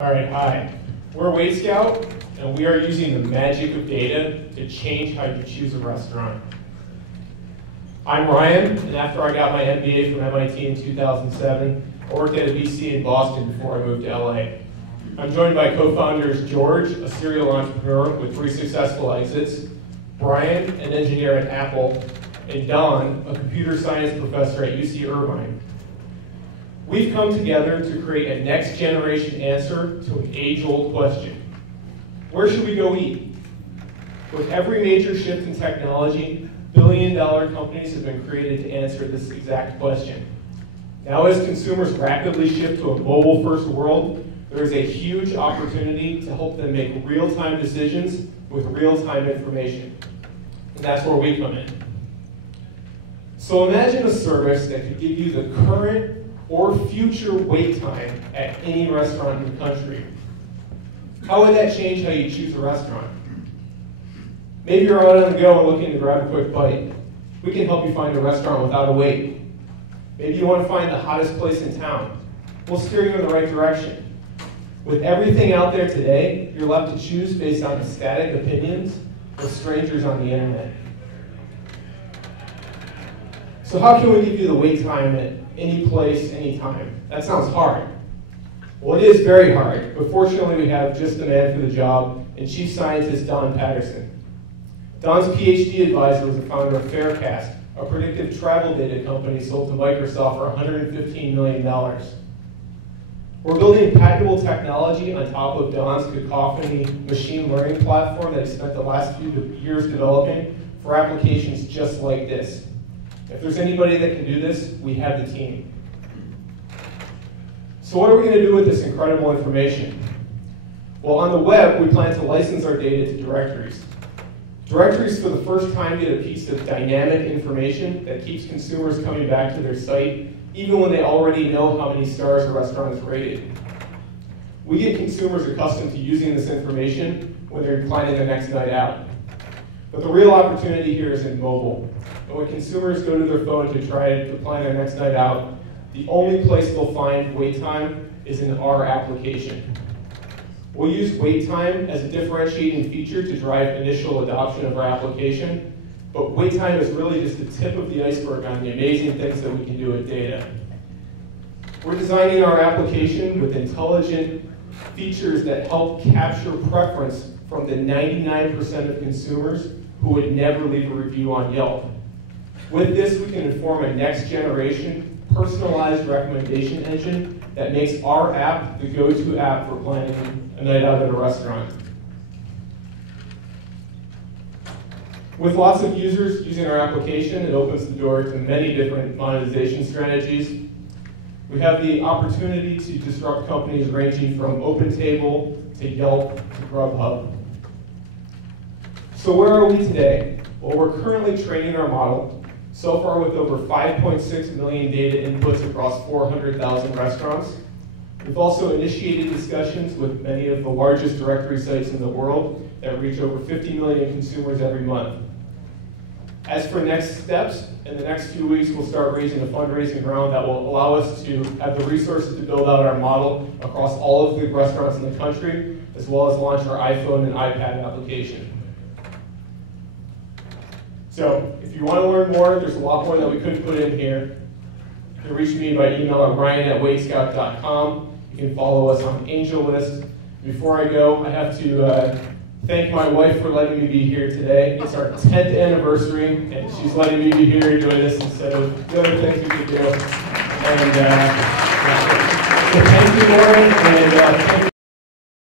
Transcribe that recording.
All right, hi. We're Wait Scout, and we are using the magic of data to change how you choose a restaurant. I'm Ryan, and after I got my MBA from MIT in 2007, I worked at a VC in Boston before I moved to LA. I'm joined by co-founders George, a serial entrepreneur with 3 successful exits, Brian, an engineer at Apple, and Don, a computer science professor at UC Irvine. We've come together to create a next-generation answer to an age-old question. Where should we go eat? With every major shift in technology, billion-dollar companies have been created to answer this exact question. Now, as consumers rapidly shift to a mobile-first world, there is a huge opportunity to help them make real-time decisions with real-time information. And that's where we come in. So imagine a service that could give you the current or future wait time at any restaurant in the country. How would that change how you choose a restaurant? Maybe you're out on the go and looking to grab a quick bite. We can help you find a restaurant without a wait. Maybe you want to find the hottest place in town. We'll steer you in the right direction. With everything out there today, you're left to choose based on the static opinions of strangers on the internet. So how can we give you the wait time at any place, any time? That sounds hard. Well, it is very hard, but fortunately we have just the man for the job, and Chief Scientist Don Patterson. Don's PhD advisor was the founder of Faircast, a predictive travel data company sold to Microsoft for $115 million. We're building patentable technology on top of Don's cacophony machine learning platform that he spent the last few years developing for applications just like this. If there's anybody that can do this, we have the team. So what are we going to do with this incredible information? Well, on the web, we plan to license our data to directories. Directories, for the first time, get a piece of dynamic information that keeps consumers coming back to their site, even when they already know how many stars a restaurant is rated. We get consumers accustomed to using this information when they're planning their next night out. But the real opportunity here is in mobile. And when consumers go to their phone to try to plan their next night out, the only place they'll find wait time is in our application. We'll use wait time as a differentiating feature to drive initial adoption of our application, but wait time is really just the tip of the iceberg on the amazing things that we can do with data. We're designing our application with intelligent features that help capture preference from the 99% of consumers who would never leave a review on Yelp. With this, we can inform a next-generation, personalized recommendation engine that makes our app the go-to app for planning a night out at a restaurant. With lots of users using our application, it opens the door to many different monetization strategies. We have the opportunity to disrupt companies ranging from OpenTable to Yelp to Grubhub. So where are we today? Well, we're currently training our model, so far with over 5.6 million data inputs across 400,000 restaurants. We've also initiated discussions with many of the largest directory sites in the world that reach over 50 million consumers every month. As for next steps, in the next few weeks, we'll start raising a fundraising round that will allow us to have the resources to build out our model across all of the restaurants in the country, as well as launch our iPhone and iPad application. So if you want to learn more, there's a lot more that we couldn't put in here. You can reach me by email at ryan@waitscout.com. You can follow us on AngelList. Before I go, I have to thank my wife for letting me be here today. It's our 10th anniversary, and she's letting me be here doing this instead of the other things we could do. And so thank you, Lauren, and thank you.